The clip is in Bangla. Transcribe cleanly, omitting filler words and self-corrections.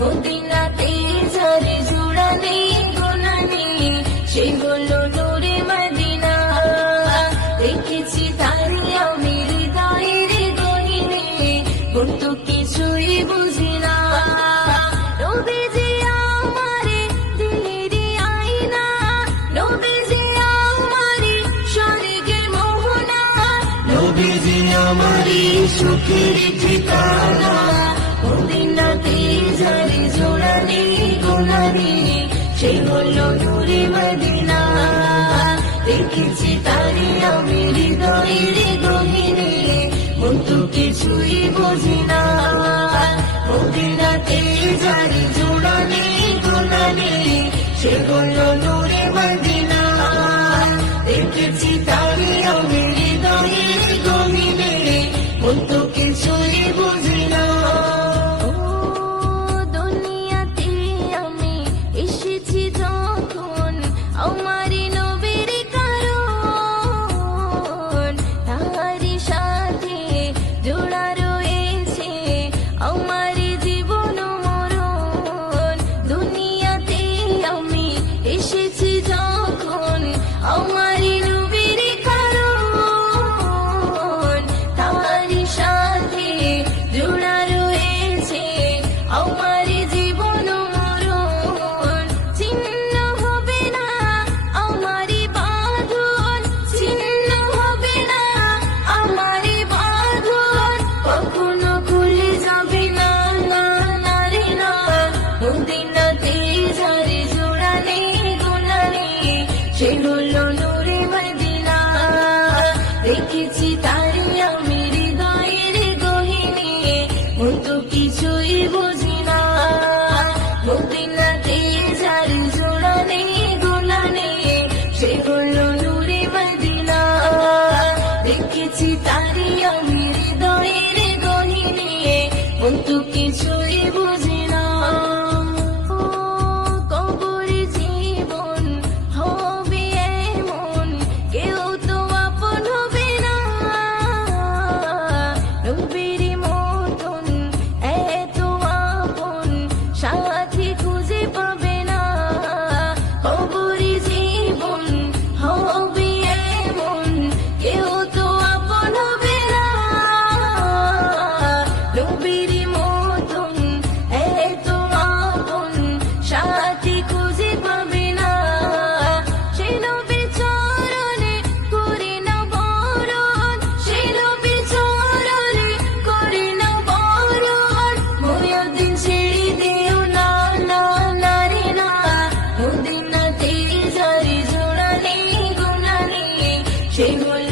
মদিনাতে যারে জোড়ানে গোনানে সে হলো নূরে মদিনা। দেখেছি তারি আমি হৃদয়ের গহীনে, কিন্তু কিছুই বুঝি না। নবীজি আমারে দিলেরই আয়না, নবীজি আমারে স্বর্গের মোহনা, নবীজি আমারে সুখের ঠিকানা। মদিনাতে যারে জোড়ানে গোনানে সে হলো নূরে মদিনা। দেখেছি তারি আমি হৃদয়ের গহীনে, কিন্তু কিছুই বুঝি না। মদিনাতে যারে জোড়ানে গোনানে সে হলো নূরে মদিনা। দেখেছি তারি আমি হৃদয়ের গহীনে, কিন্তু কিছুই বুঝি না। দুনিয়াতে আমি এসেছি যখন আমার নবীর কারণ, তারই সাথে জোড়া রয়েছে আমার জীবন মরণ। দুনিয়াতে আমি এসেছি যখন আমার নবীর কারণ, তারই সাথে জোড়া রয়েছে আমার জীবন মরণ। ছিন্ন হবে না আমার বাঁধন, ছিন্ন হবে না আমার বাঁধন, কখনো খুলে যাবে না, না না রে না। মদিনাতে যারে জোড়ানে গোনানে সে হলো নূরে মদিনা। দেখেছি তারি আমি হৃদয়ের গহীনে, কিন্তু কিছুই বুঝি না। মদিনাতে যারে জোড়ানে গোনানে সে হলো নূরে মদিনা। দেখেছি তারি আমি হৃদয়ের গহীনে, কিন্তু কিছুই বুঝি না। কবরে জীবন হবে এমন, কেউ তো আপন হবে না। নবীর মতন এত আপন সাথী খুঁজে পাবে না। কবরে জীবন হবে এমন, কেউ তো আপন হবে না। নবীর মতন এত আপন সাথী খুঁজে পাবে না। সে নবীর চরণে করে না বরণ, সে নবীর চরণে করে না বরণ। মুয়াজ্জিন ছেড়ে দিও না, না না রে না। মদিনাতে যারে জোড়ানে গোনানে সে হলো